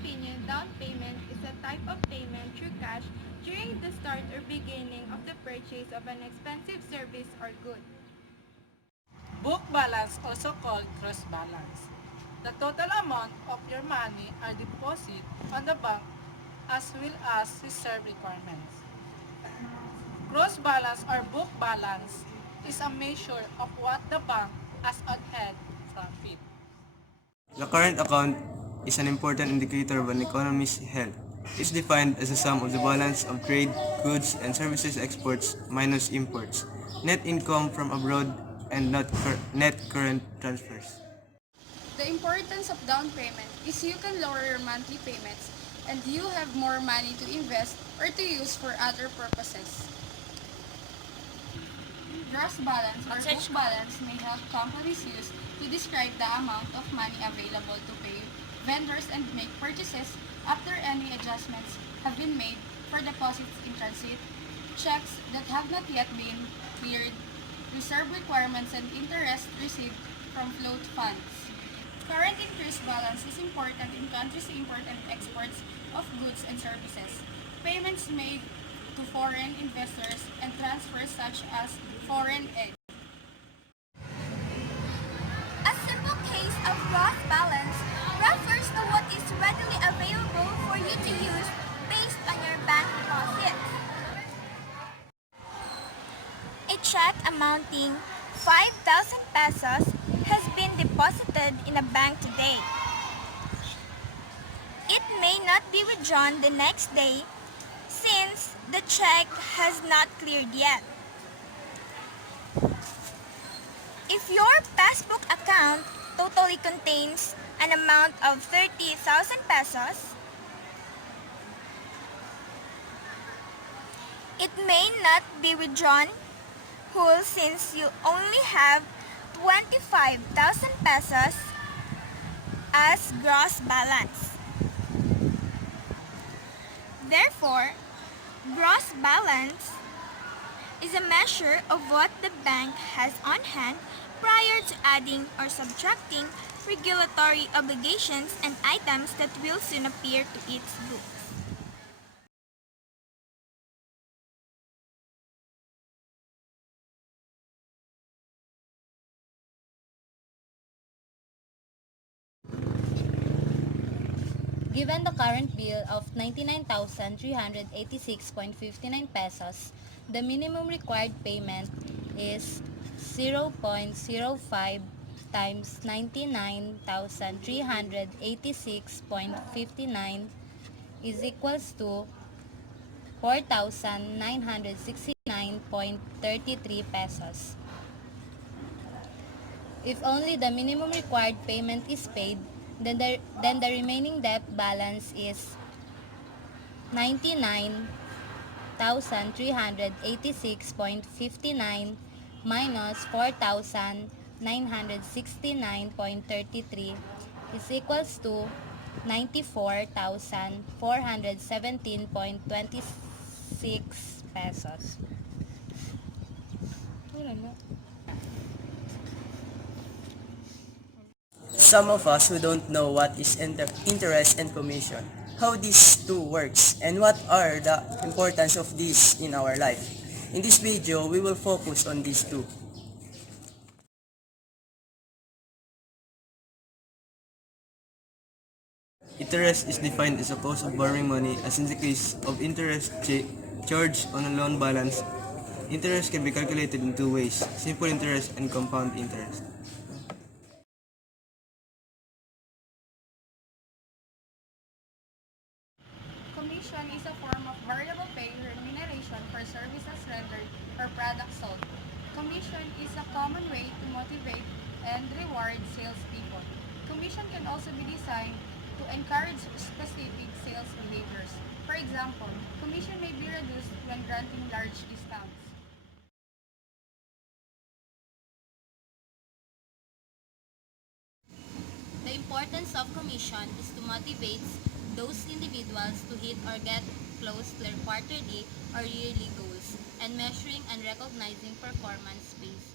opinion, down payment is a type of payment through cash during the start or beginning of the purchase of an expensive service or good. Book balance, also called gross balance. The total amount of your money are deposited on the bank as well as reserve requirements. Gross balance or book balance is a measure of what the bank has on hand from it. The current account is an important indicator of an economy's health. It is defined as the sum of the balance of trade, goods, and services exports minus imports, net income from abroad, and net current transfers. The importance of down payment is you can lower your monthly payments and you have more money to invest or to use for other purposes. Gross balance or book balance may help companies use to describe the amount of money available to pay vendors and make purchases after any adjustments have been made for deposits in transit, checks that have not yet been cleared, reserve requirements and interest received from float funds. Current increased balance is important in countries' import and exports of goods and services, payments made to foreign investors, and transfers such as foreign aid. A simple case of gross balance refers to what is readily available for you to use based on your bank deposits. A check amounting 5,000 pesos has been deposited in a bank today. It may not be withdrawn the next day since the check has not cleared yet. If your passbook account totally contains an amount of 30,000 pesos, it may not be withdrawn whole since you only have 25,000 pesos as gross balance. Therefore, gross balance is a measure of what the bank has on hand prior to adding or subtracting regulatory obligations and items that will soon appear to its books. Given the current bill of 99,386.59 pesos, the minimum required payment is 0.05 times 99,386.59 is equals to 4,969.33 pesos. If only the minimum required payment is paid, then the remaining debt balance is 99,386.59 minus 4,969.33 is equals to 94,417.26 pesos. Some of us who don't know what is interest and commission, how these two works, and what are the importance of this in our life. In this video, we will focus on these two. Interest is defined as a cost of borrowing money, as in the case of interest charged on a loan balance. Interest can be calculated in two ways: simple interest and compound interest. Commission is a form of variable pay remuneration for services rendered or products sold. Commission is a common way to motivate and reward salespeople. Commission can also be designed to encourage specific sales behaviors. For example, commission may be reduced when granting large discounts. The importance of commission is to motivate those individuals to hit or get close to their quarterly or yearly goals and measuring and recognizing performance based